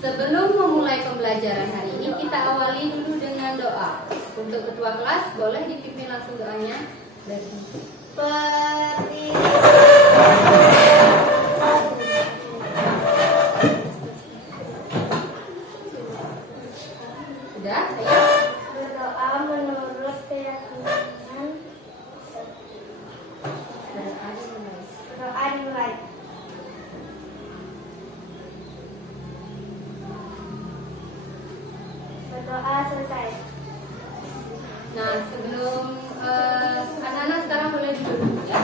Sebelum memulai pembelajaran hari ini, kita awali dulu dengan doa. Untuk ketua kelas, boleh dipimpin langsung doanya. Sudah? Ayo. Berdoa menurut keyakinan. Doa dimulai. Berdoa selesai. Nah, sebelum anak-anak sekarang boleh duduk ya.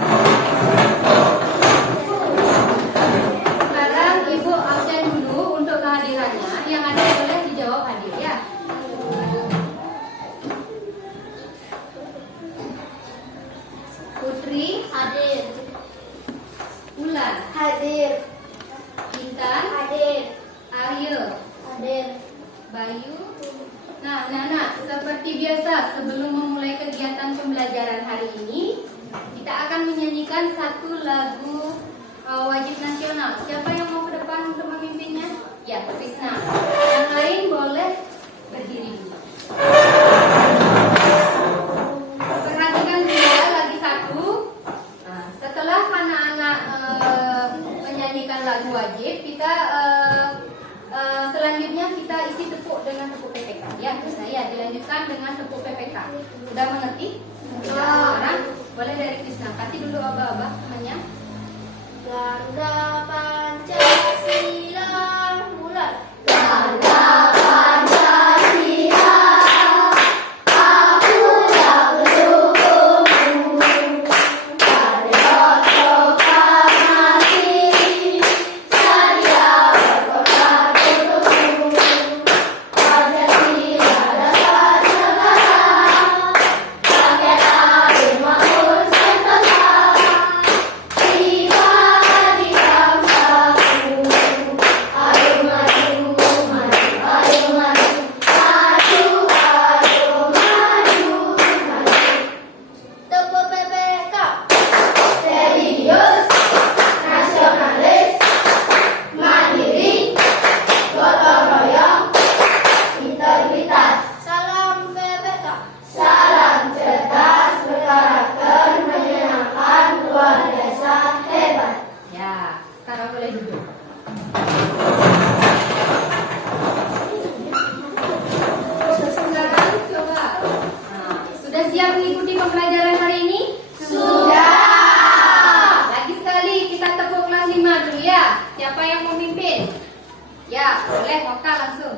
Sekarang Ibu absen dulu untuk kehadirannya. Yang ada boleh dijawab hadir ya. Putri Hadir. Ulan, Hadir. Intan, Hadir. Aryo, Hadir. Bayu. Nah, anak-anak, seperti biasa sebelum memulai kegiatan pembelajaran hari ini, kita akan menyanyikan satu lagu wajib nasional. Siapa yang mau ke depan untuk memimpinnya? Ya, Krisna. Yang lain boleh berdiri dulu. Perhatikan juga lagi satu. Nah, setelah anak-anak menyanyikan lagu wajib, kita selanjutnya kita isi tepuk dengan tepuk PPK. Ya, saya dilanjutkan dengan tepuk PPK. Sudah mengerti? Sekarang boleh dari Krisna. Kasih dulu aba-aba namanya. Ganda Pancasila mulai. Ganda Pancasila, aku tak mendukungmu. Patriot proklamasi, saya berkorban untukmu. Pancasila dasar negara, rakyat adil makmur sentosa. Ya, sekarang boleh duduk. Sekarang coba. Nah, sudah siap mengikuti pembelajaran hari ini? Sudah. Lagi sekali kita tepuk kelas 5 dulu ya. Siapa yang mau mimpin? Ya, boleh vokal langsung.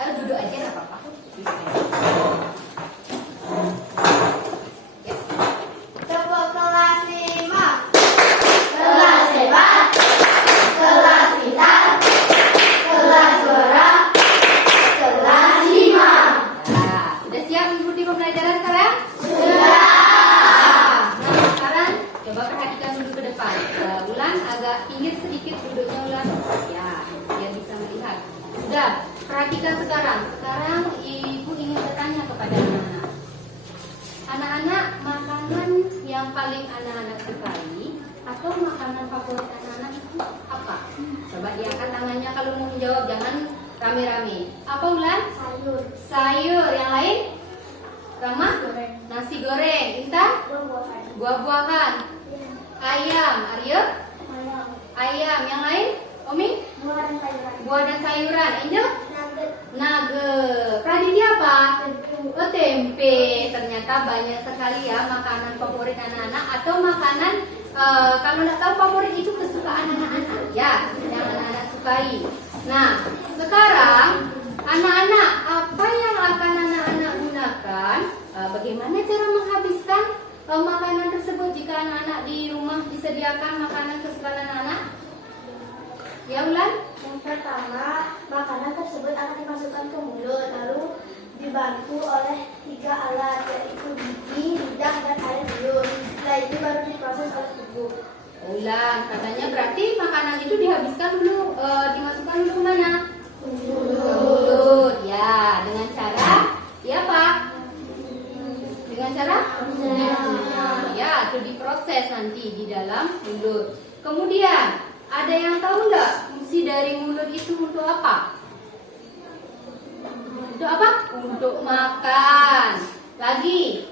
Ayo duduk aja nggak apa-apa. Tepuk kelas 5. Kelas hebat, kelas pintar, kelas juara, kelas 5. Nah, sudah siap mengikuti pembelajaran sekarang? Sudah. Nah, sekarang coba perhatikan dulu ke depan. Ulan agak pinggir sedikit duduknya Ulan. Ya, biar bisa melihat. Sudah, perhatikan sekarang. Sekarang Ibu ingin bertanya kepada anak-anak. Anak-anak, makanan yang paling anak-anak sukai atau makanan favorit anak-anak itu apa? Coba diangkat tangannya kalau mau menjawab, jangan rame-rame. Apa Ulan? Sayur. Sayur. Yang lain? Rama? Goreng. Nasi goreng. Intan? Buah-buahan. Buah-buahan. Ayam. Aryo? Ayam. Ayam. Yang lain? Omi? Buah dan sayuran. Buah dan sayuran. Angel? Nugget. Nugget. Praditya apa? Tempe. Oh, tempe. Ternyata banyak sekali ya makanan favorit anak-anak atau makanan kalau nggak tahu favorit itu kesukaan anak-anak ya, yang anak-anak sukai. Nah, sekarang anak-anak, apa yang akan anak-anak gunakan? Bagaimana cara menghabiskan makanan tersebut jika anak-anak di rumah disediakan makanan kesukaan anak-anak? Ya, Ulan? Yang pertama, makanan tersebut akan dimasukkan ke mulut, lalu dibantu oleh 3 alat, yaitu gigi, lidah, dan air liur. Setelah itu baru diproses oleh tubuh. Ulan, katanya berarti makanan itu dihabiskan dulu, dimasukkan dulu ke mana? Mulut. Ya, dengan cara, ya Pak? Dengan cara? Ya, itu diproses. proses nanti di dalam mulut. Kemudian, ada yang tahu nggak fungsi dari mulut itu untuk apa? Untuk apa? Untuk makan. Lagi,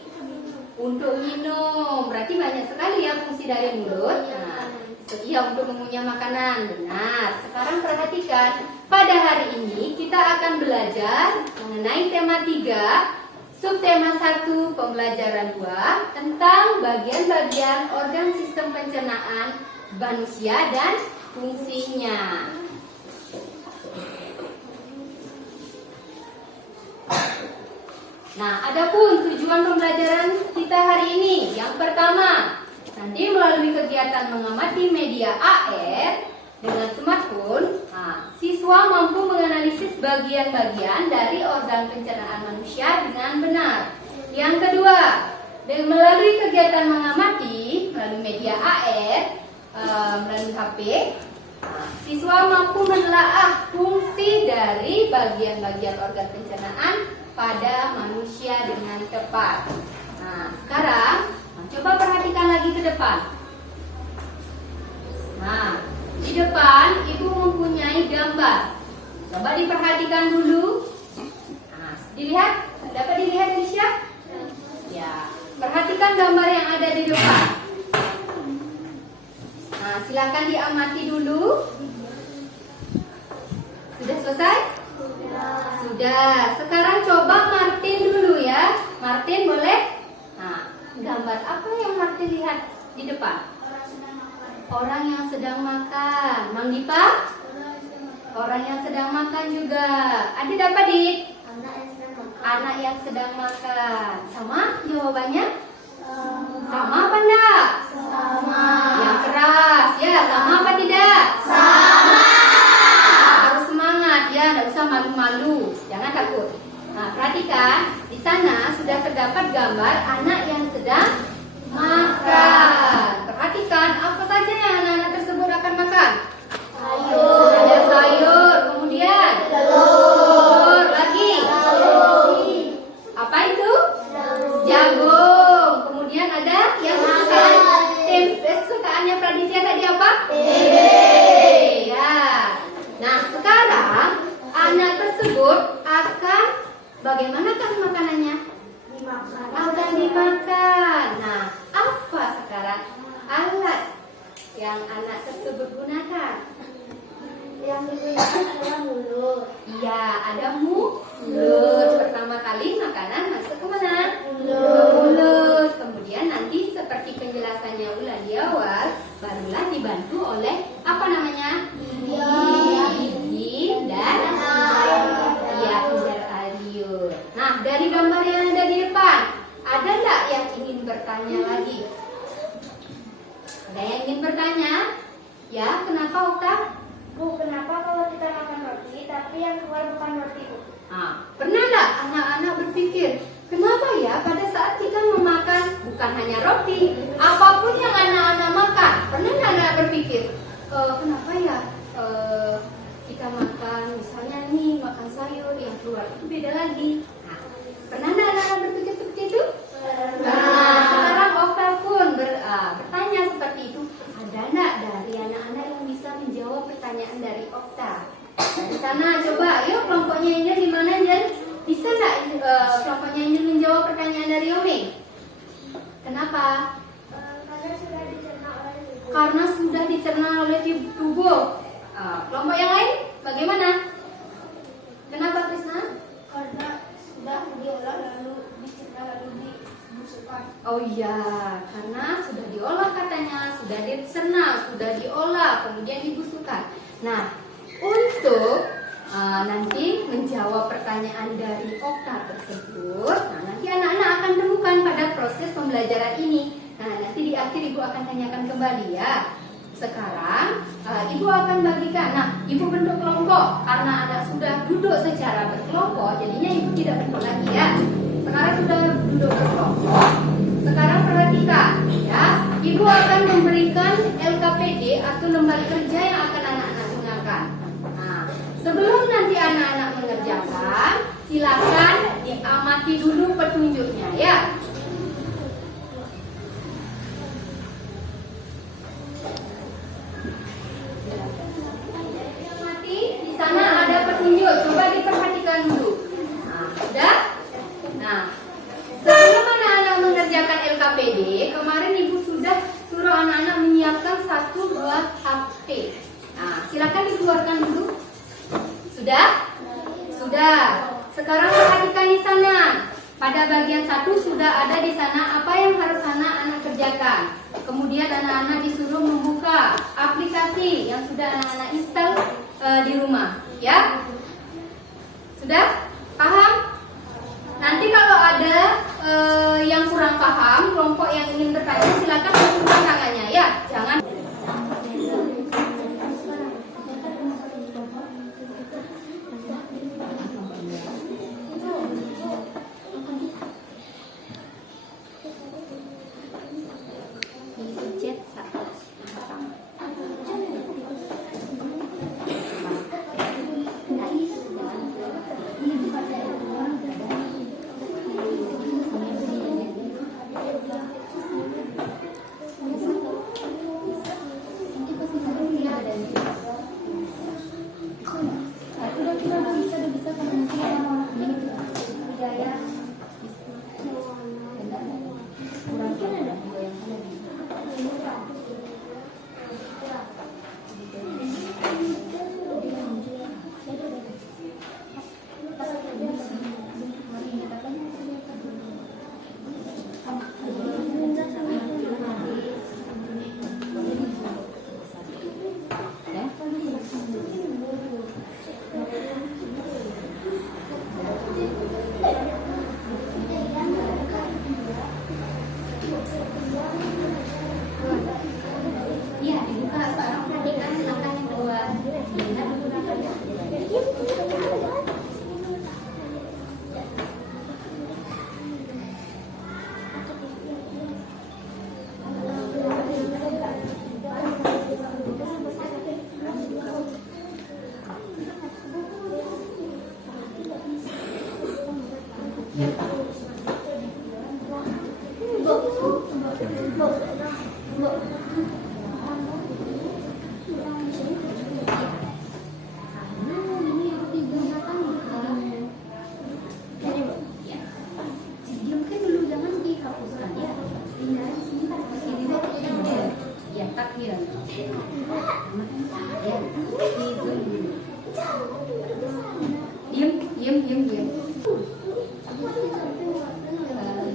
untuk minum. Berarti banyak sekali ya fungsi dari mulut. Nah, iya, untuk mengunyah makanan. Benar. Sekarang perhatikan, pada hari ini kita akan belajar mengenai tema 3, subtema 1, pembelajaran 2 tentang bagian-bagian organ sistem pencernaan manusia dan fungsinya. Nah, adapun tujuan pembelajaran kita hari ini, yang pertama, nanti melalui kegiatan mengamati media AR dengan smartphone, siswa mampu menganalisis bagian-bagian dari organ pencernaan manusia dengan benar. Yang kedua, melalui kegiatan mengamati melalui media AR, melalui HP, siswa mampu menelaah fungsi dari bagian-bagian organ pencernaan pada manusia dengan tepat. Nah, sekarang coba perhatikan lagi ke depan. Nah, di depan ibu mempunyai gambar. Coba diperhatikan dulu. Nah, dilihat, dapat dilihat Nisha? Ya, perhatikan gambar yang ada di depan. Nah, silakan diamati dulu. Sudah selesai? Sudah. Sekarang coba Martin dulu ya. Martin boleh? Nah, gambar apa yang Martin lihat di depan? Orang yang sedang makan. Mang Dipa? Orang yang sedang makan juga. Ada dapat Dit? Anak yang sedang makan. Sama jawabannya? Sama apa enggak? Sama. Yang keras. Ya, sama apa tidak? Sama. Harus semangat ya, enggak usah malu-malu. Jangan takut. Nah, perhatikan, di sana sudah terdapat gambar anak yang sedang makan. Perhatikan, apa saja yang anak-anak tersebut akan makan? Sayur. Ada sayur, kemudian telur, lagi. Apa itu? Jagung. Kemudian ada yang kesukaannya Praditya tadi apa? Ya. Nah, sekarang anak tersebut akan bagaimanakah makanannya? Akan dimakan. Nah, apa sekarang alat yang anak tersebut gunakan? Yang digunakan adalah mulut. Iya, ada mulut. Pertama kali makanan masuk ke mana? Mulut. Ke mulut. Kemudian nanti seperti penjelasannya ulang di awal, barulah dibantu oleh apa namanya? Gigi dan liur. Nah, dari gambar yang ada di depan, ada nggak yang ingin bertanya lagi? Ada yang ingin bertanya? Ya, kenapa Okta? Bu, kenapa kalau kita makan roti, tapi yang keluar bukan roti, Bu? Pernah nggak anak-anak berpikir, kenapa ya pada saat kita memakan bukan hanya roti, apapun yang anak-anak makan, pernah nggak anak berpikir, kenapa ya kita makan, misalnya nih makan sayur yang keluar itu beda lagi. Nah, pernah nggak anak-anak berpikir seperti itu? Nah, sekarang Okta pun bertanya seperti itu. Ada nggak dari anak-anak yang bisa menjawab pertanyaan dari Okta? Di sana coba, yuk kelompoknya Angel di mana Angel? Bisa nggak kelompoknya Angel menjawab pertanyaan dari Yomi? Kenapa? Karena sudah dicerna oleh tubuh. Karena sudah dicerna oleh tubuh. Kelompok yang lain bagaimana? Kenapa Krisna? Karena sudah diolah lalu dicerna lalu dibusukkan. Oh iya, karena sudah diolah katanya, sudah dicerna, sudah diolah, kemudian dibusukkan. Nah, untuk nanti menjawab pertanyaan dari Okta tersebut, nah nanti anak-anak akan temukan pada proses pembelajaran ini. Nah, nanti di akhir Ibu akan tanyakan kembali ya. Sekarang Ibu akan bagikan. Nah, Ibu bentuk kelompok karena anak sudah duduk secara berkelompok, jadinya Ibu tidak bentuk lagi ya. Sekarang sudah duduk berkelompok. Sekarang perhatikan ya. Ibu akan memberikan LKPD atau lembar kerja yang akan anak-anak gunakan. Nah, sebelum nanti anak-anak mengerjakan, silakan diamati dulu petunjuknya ya. Nah, sebelum anak-anak mengerjakan LKPD, kemarin Ibu sudah suruh anak-anak menyiapkan 1 buah HP. Nah, silakan dikeluarkan dulu. Sudah? Sudah. Sekarang perhatikan di sana. Pada bagian 1 sudah ada di sana apa yang harus anak-anak kerjakan. Kemudian anak-anak disuruh membuka aplikasi yang sudah anak-anak install di rumah, ya. Sudah? Paham? Nanti kalau ada yang kurang paham, kelompok yang ingin bertanya silakan angkat tangannya, ya. Jangan. Iya, dibuka. Sekarang perhatikan langkah yang kedua. Diam.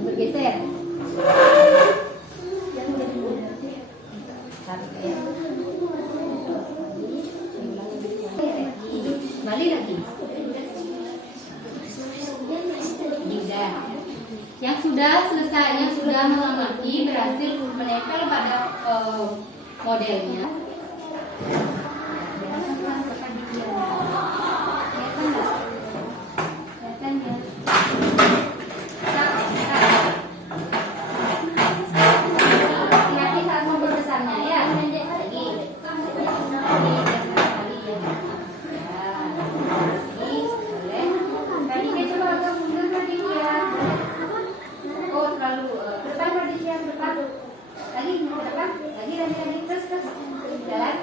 Bergeser. Balik lagi. Yang sudah selesai, yang sudah mengamati, berhasil menempel pada modelnya. Lagi, terus jalan.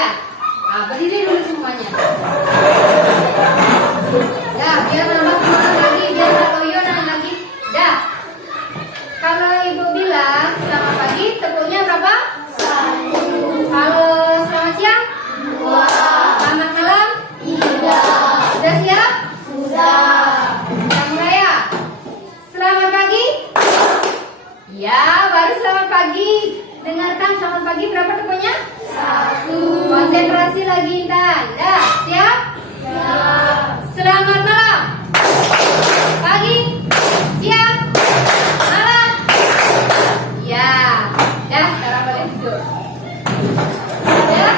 Ya. Nah, berdiri dulu semuanya. Ya, biar nambah semangat lagi, biar nggak loyonan lagi. Dah. Kalau ibu bilang selamat pagi, tepuknya berapa? 1. Kalau selamat siang? 2. Selamat malam? 3. Sudah siap? Sudah. Kita mulai ya. Selamat pagi. Ya, baru selamat pagi. Dengarkan selamat pagi berapa tepuknya? 1. Konsentrasi lagi Intan. Dah, siap? Selamat malam. Pagi, siang, malam. Ya, dah sekarang boleh duduk. Ya,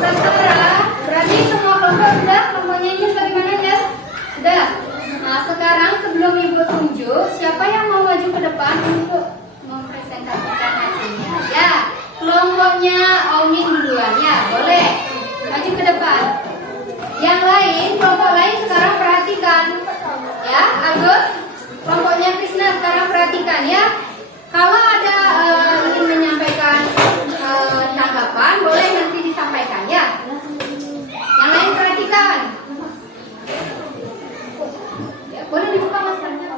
sekarang berarti semua kelompok sudah, kelompoknya ini bagaimana ya? Sudah. Nah, sekarang sebelum ibu tunjuk, siapa yang mau maju ke depan untuk mempresentasikan hasilnya? Ya, kelompoknya Omin duluan ya, boleh maju ke depan. Yang lain, kelompok lain sekarang perhatikan. Ya, Agus, kelompoknya Krisna sekarang perhatikan ya. Kalau ada ingin menyampaikan tanggapan, boleh nanti disampaikan ya. Yang lain perhatikan. Ya, boleh dibuka maskernya.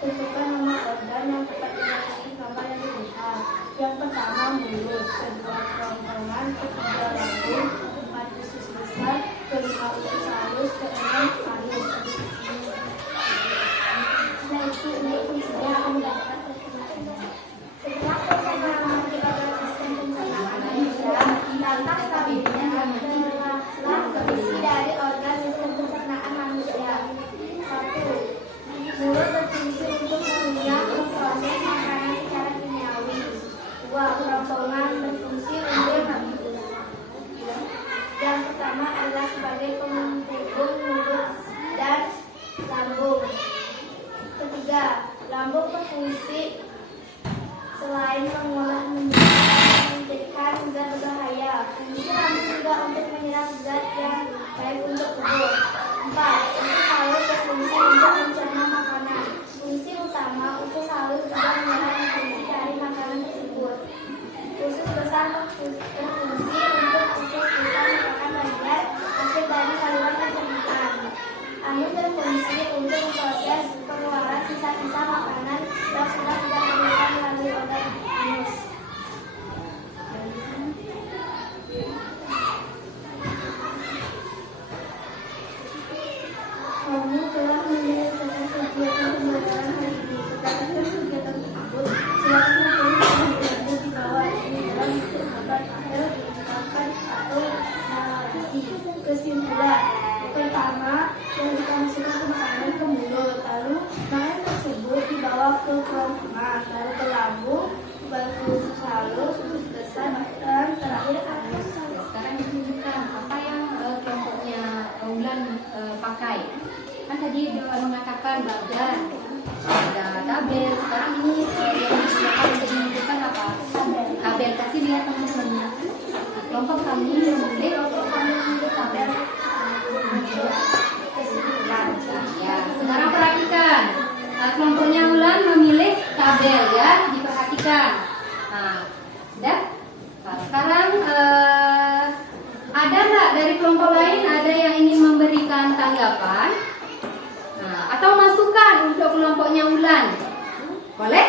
Tentukan nama organ yang tepat dimaksud nama yang dilihat. Yang pertama mulut, kedua kerongkongan, ketiga lambung, keempat usus besar, kelima usus halus, keenam halus. Setelah itu untuk fungsinya akan mendapatkan perkembangan. Setelah selesai mengamati organ sistem pencernaan manusia, lantas stabilnya adalah fungsi dari organ sistem pencernaan manusia. 1. Mulut berfungsi untuk mengunyah memproses makanan secara kimiawi. 2. Kerongkongan berfungsi untuk yang pertama adalah sebagai penghubung mulut dan lambung. Ketiga, lambung berfungsi selain mengolah menjadikan zat berbahaya. Fungsi lambung juga untuk menyerap zat yang baik untuk tubuh. 4. Usus halus berfungsi untuk mencerna makanan. Fungsi utama usus halus juga menyerap nutrisi dari makanan tersebut. Usus besar berfungsi untuk usus besar merupakan bagian akhir dari saluran pencernaan. Anus berfungsi untuk memproses pengeluaran sisa-sisa makanan yang sudah tidak diperlukan melalui organ anus. Kamu telah menyelesaikan kegiatan pembelajaran hari ini. Berdasarkan kegiatan tersebut, silakan berada di bawah ini dalam bentuk gambar tabel diungkapkan atau narasi. Kesimpulan. Pertama, yang kita masukkan ke makanan ke mulut, lalu makanan tersebut dibawa ke kerongkongan, lalu ke lambung, baru ke usus halus, usus besar, dan terakhir anus. Sekarang ditunjukkan apa yang kelompoknya Ulan pakai. Kan tadi mengatakan bagan, ada tabel. Sekarang ini yang digunakan untuk menunjukkan apa? Tabel. Kasih lihat teman-temannya. Kelompok kami memilih tabel. Kesimpulan. Ya, sekarang perhatikan. Kelompoknya Ulan memilih tabel ya, diperhatikan. Nah, sudah. Nah, sekarang ada nggak dari kelompok lain ada yang ingin memberikan tanggapan? Nah, atau masukan untuk kelompoknya Ulan? Boleh?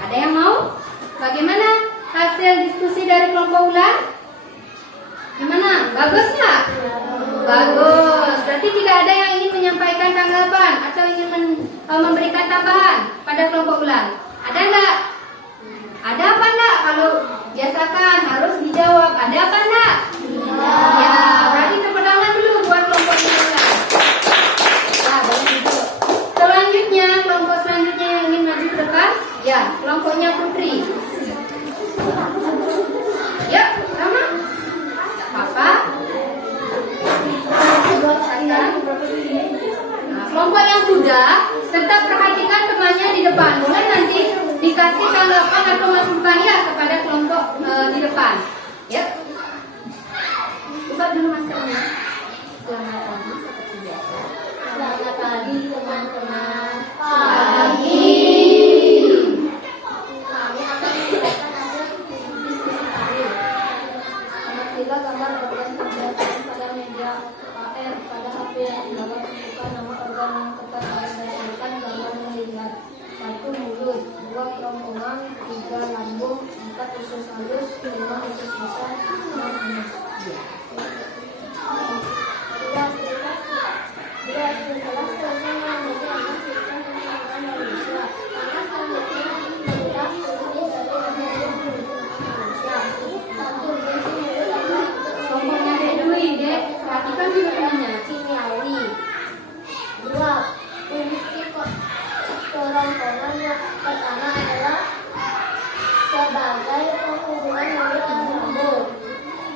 Ada yang mau? Bagaimana hasil diskusi dari kelompok Ulan? Gimana? Bagus nggak? Bagus. Berarti tidak ada yang ingin menyampaikan tanggapan atau ingin memberikan tambahan pada kelompok Ulan? Ada nggak? Ada apa enggak? Kalau biasakan harus dijawab. Ada apa enggak? Ya, berarti tepuk tangan dulu buat kelompoknya Ulan. Nah, boleh duduk. Selanjutnya, kelompok selanjutnya yang ingin maju ke depan, ya, kelompoknya Putri. Ya, sama. Tak apa-apa. Nah, kelompok yang sudah, tetap perhatikan temannya di depan. Boleh nanti dikasih tanggapan atau masukan ya kepada kelompok di 3 lambung, 4 usus halus, 5 usus besar, 6 anus. Setelah selesai menjadi anak sistem pemerintahan manusia, maka selanjutnya mengulas fungsi dari organisme manusia. 1. Fungsi mulut adalah untuk Kelompoknya Dek Dwi, Dek. Perhatikan dulu namanya. kimiawi. 2. Fungsi kerongkongan yang pertama adalah sebagai penghubungan mulut dan lambung.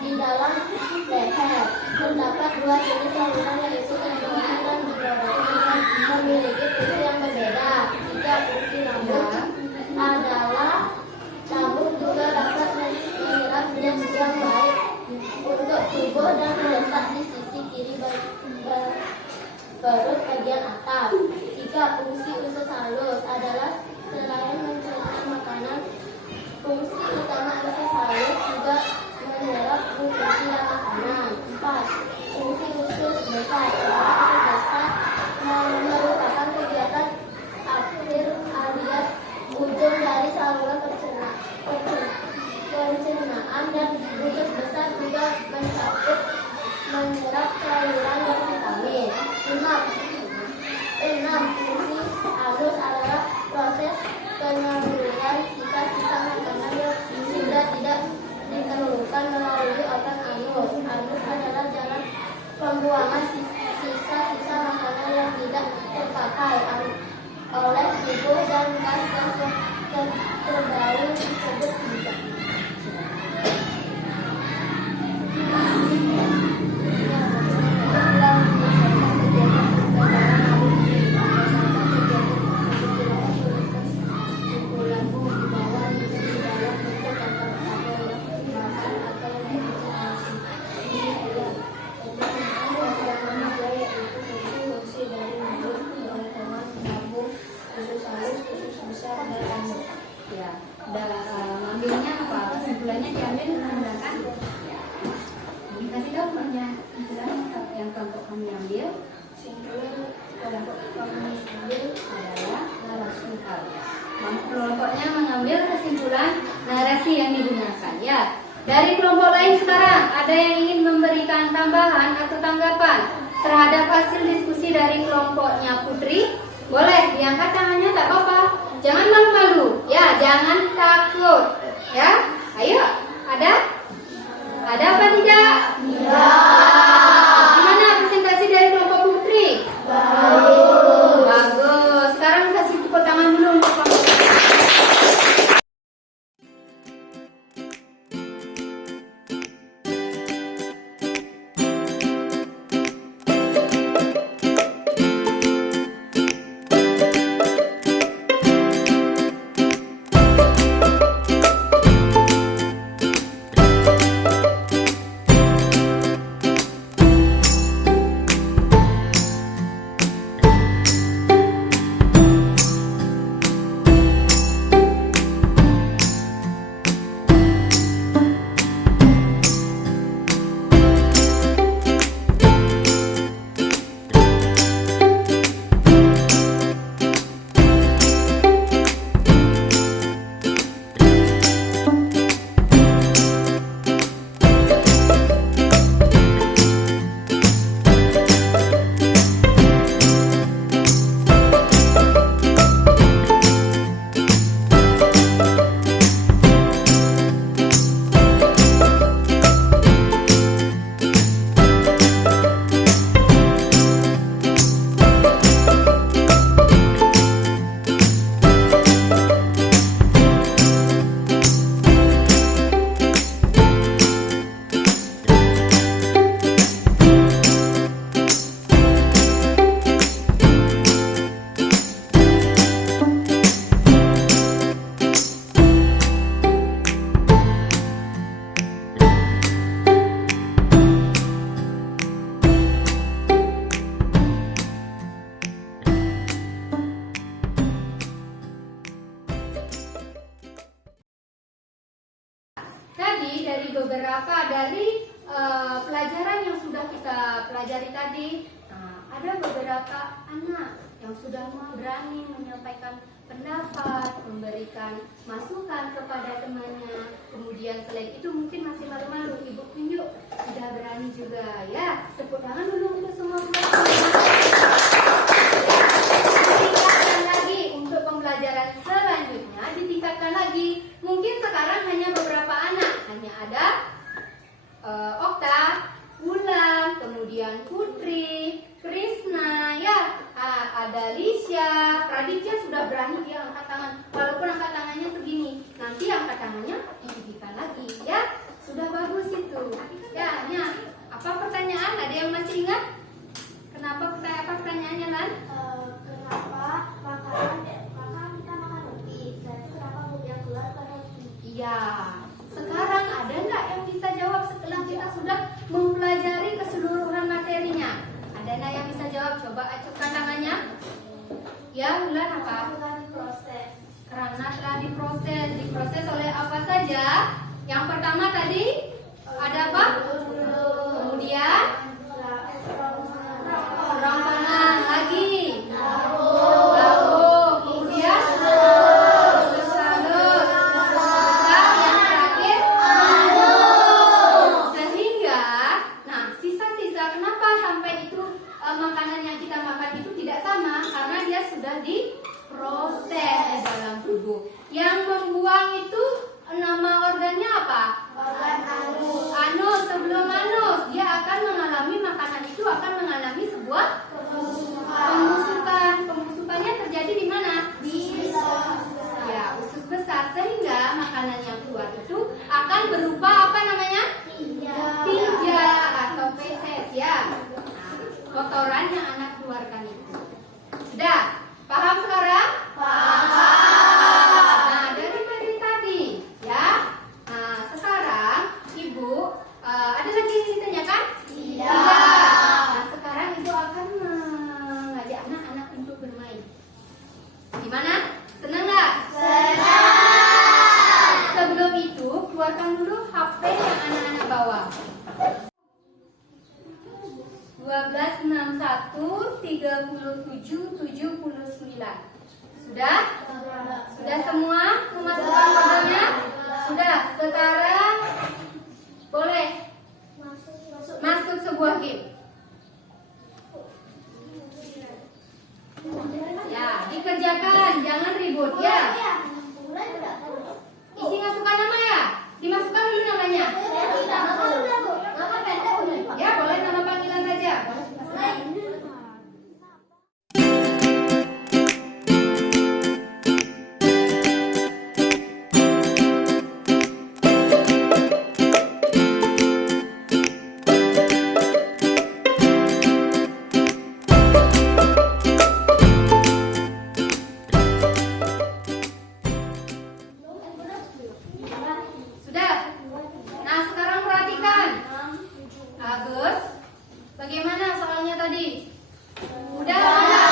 Di dalam leher terdapat 2 jenis saluran yaitu tenggorokan dan diglodotik yang memiliki fungsi yang berbeda. 3. Fungsi lambung adalah lambung juga dapat menyerap zat yang baik untuk tubuh dan meletak di sisi kiri perut bagian atas. 3. Fungsi usus halus adalah selain mencerna makanan, fungsi utama usus halus juga menyerap nutrisi dan makanan. 4. Fungsi usus besar. Usus besar merupakan kegiatan akhir alias ujung dari saluran pencernaan dan usus besar juga mencakup menyerap cairan dan vitamin. 6. Fungsi halus adalah proses penyaluran sisa-sisa makanan yang sudah tidak diteruskan melalui organ anus. Anus adalah jalan pembuangan sisa-sisa makanan yang tidak terpakai oleh tubuh dan gas-gas yang terbau disebut lidah. Ya, ngambilnya apa? Kesimpulannya diambil menggunakan ya. Dikasih tahu kesimpulan yang kelompok kami ambil. Kesimpulan kelompok kami ambil Adalah narasi ya. Kelompoknya mengambil kesimpulan narasi yang digunakan ya. Dari kelompok lain sekarang ada yang ingin memberikan tambahan atau tanggapan terhadap hasil diskusi dari kelompoknya Putri? Boleh diangkat tangannya, tak apa-apa. Jangan malu-malu, ya, jangan takut, ya. Ayo, ada? Ada apa tidak? Ya. Gimana presentasi dari kelompok Putri? Bagus. Bagus. Sekarang kasih tepuk tangan dulu untuk kelompok. beberapa dari pelajaran yang sudah kita pelajari tadi, ada beberapa anak yang sudah berani menyampaikan pendapat, memberikan masukan kepada temannya. Kemudian selain itu mungkin masih malu-malu, ibu tunjuk sudah berani juga ya. Tepuk tangan dulu untuk semua pelajar. Ditingkatkan lagi untuk pembelajaran selanjutnya, ditingkatkan lagi. Mungkin sekarang hanya beberapa anak, hanya ada Okta, Wulan, kemudian Putri, Krisna, ya, ada Lisha, Praditya sudah berani dia angkat tangan. Walaupun angkat tangannya segini, nanti angkat tangannya ditinggikan lagi, ya. Sudah bagus itu. Ya, apa pertanyaan? Ada yang masih ingat? Kenapa pertanyaannya, Lan? Kenapa makanan kita makan roti? Dan kenapa bumi yang keluar ke roti? Iya. Sekarang ada nggak yang bisa jawab setelah kita sudah mempelajari keseluruhan materinya? Ada nggak yang bisa jawab? Coba acungkan tangannya. Ya, Wulan apa? Proses. Karena telah diproses. Diproses oleh apa saja? Yang pertama tadi ada apa? Kemudian rongkongan lagi. Lauk. Kemudian salus. Yang terakhir sehingga, nah sisa-sisa kenapa sampai itu makanan yang kita makan itu tidak sama? Karena dia sudah diproses di dalam tubuh. Yang membuang itu nama organnya apa? Organ anus. Anus. Sebelum anus dia akan mengalami, makanan itu akan mengalami sebuah pembusukan. Pembusukannya terjadi di mana? Di usus. Ya, usus besar. Sehingga makanan yang keluar itu akan berupa apa namanya? Tinja atau feses, ya. Nah, kotoran yang anak keluarkan itu. Sudah paham sekarang? Nah, dari materi tadi, ya. Nah, sekarang ibu ada lagi yang ditanyakan? Tidak. Nah, sekarang ibu akan mengajak anak-anak untuk bermain. Gimana? Senang nggak? Sebelum itu, keluarkan dulu HP yang anak-anak bawa. 1261 37 79. Sudah? Sudah semua memasukkan kodenya? Sudah. Sekarang boleh masuk sebuah game. Ya, dikerjakan, jangan ribut ya. Isi masukkan nama ya. Dimasukkan dulu namanya. Ya, boleh nama panggilan saja. Sudah. Nah, sekarang perhatikan. Agus, bagaimana soalnya tadi? Udah ada?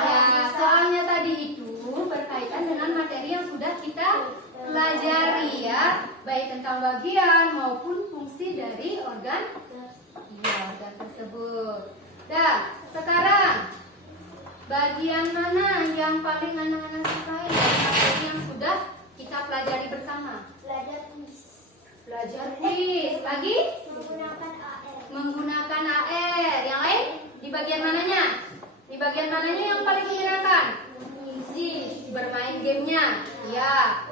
Ya, soalnya tadi itu berkaitan dengan materi yang sudah kita pelajari ya, baik tentang bagian maupun fungsi dari organ tersebut. Nah, sekarang bagian mana yang paling anak-anak sukai dari materi yang sudah kita pelajari bersama? Belajar kuis. Lagi? Menggunakan AR. Yang lain? Di bagian mananya? Di bagian mananya yang paling menyenangkan? Bermain gamenya. Ya.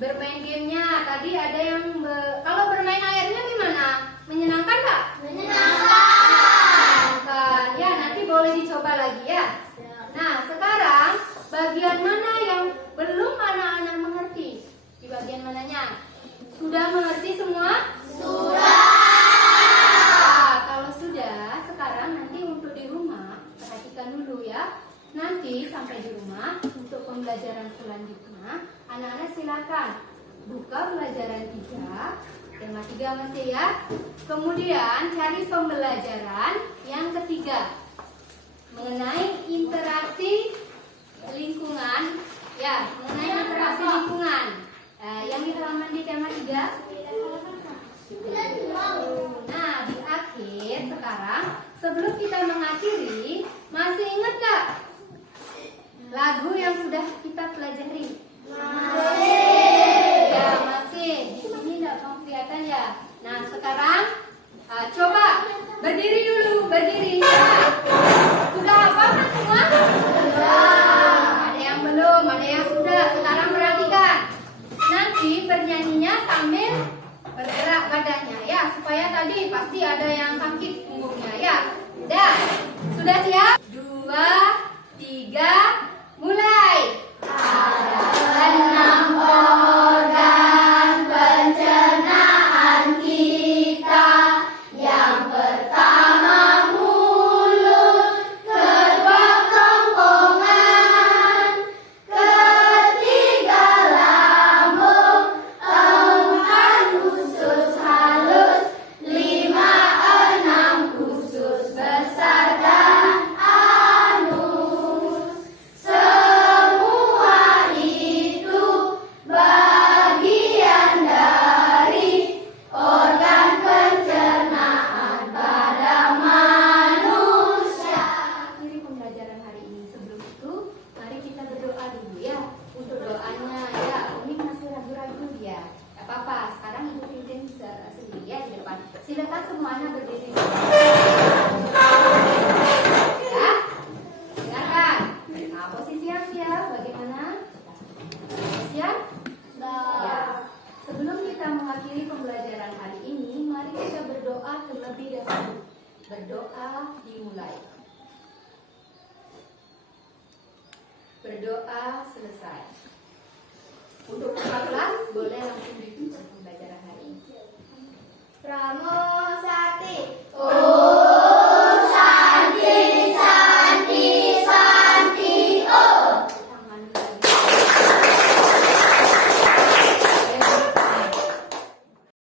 Bermain gamenya. Tadi ada yang kalau bermain airnya gimana? Menyenangkan nggak? Menyenangkan. Ya, nanti boleh dicoba lagi ya. Nah, sekarang bagian mana yang belum anak-anak mengerti? Di bagian mananya? Sudah mengerti semua? Sudah. Nah, kalau sudah, sekarang nanti untuk di rumah perhatikan dulu ya. Nanti sampai di rumah untuk pembelajaran selanjutnya, anak-anak silakan buka pelajaran 3, tema 3 masih ya. Kemudian cari pembelajaran yang ketiga mengenai interaksi lingkungan, ya, mengenai interaksi lingkungan. Yang di halaman di tema 3. Nah, di akhir sekarang sebelum kita mengakhiri, masih ingat gak lagu yang sudah kita pelajari? Masih. Ya, masih. Di sini tidak mau kelihatan ya. Nah, sekarang coba berdiri dulu, berdiri. Ya. Sudah hafal kan semua? Sudah. Ada yang belum, ada yang sudah. Sekarang perhatikan. Nanti bernyanyinya sambil bergerak badannya ya, supaya tadi pasti ada yang sakit punggungnya ya. Sudah siap? 2, 3, mulai. Ada 6 organ pencernaan kita. Yang pertama mulut, kedua kerongkongan, ketiga lambung, empat usus halus, 5, 6 usus besar dan anus. Semua itu bagian dari organ pencernaan pada manusia. Akhiri pembelajaran hari ini. Sebelum itu, mari kita berdoa dulu ya. Untuk doanya ya, Umi masih ragu-ragu ya. Gak apa-apa, sekarang Ibu pimpin sendiri ya di depan. Silakan semuanya berdiri. Ya, silakan. Nah, posisi yang siap bagaimana? Siap? Ya. Sebelum kita mengakhiri pembelajaran hari ini, mari kita berdoa terlebih dahulu. Berdoa dimulai. Berdoa selesai. Untuk kakak kelas boleh langsung ditutup pembelajaran hari ini. Ramo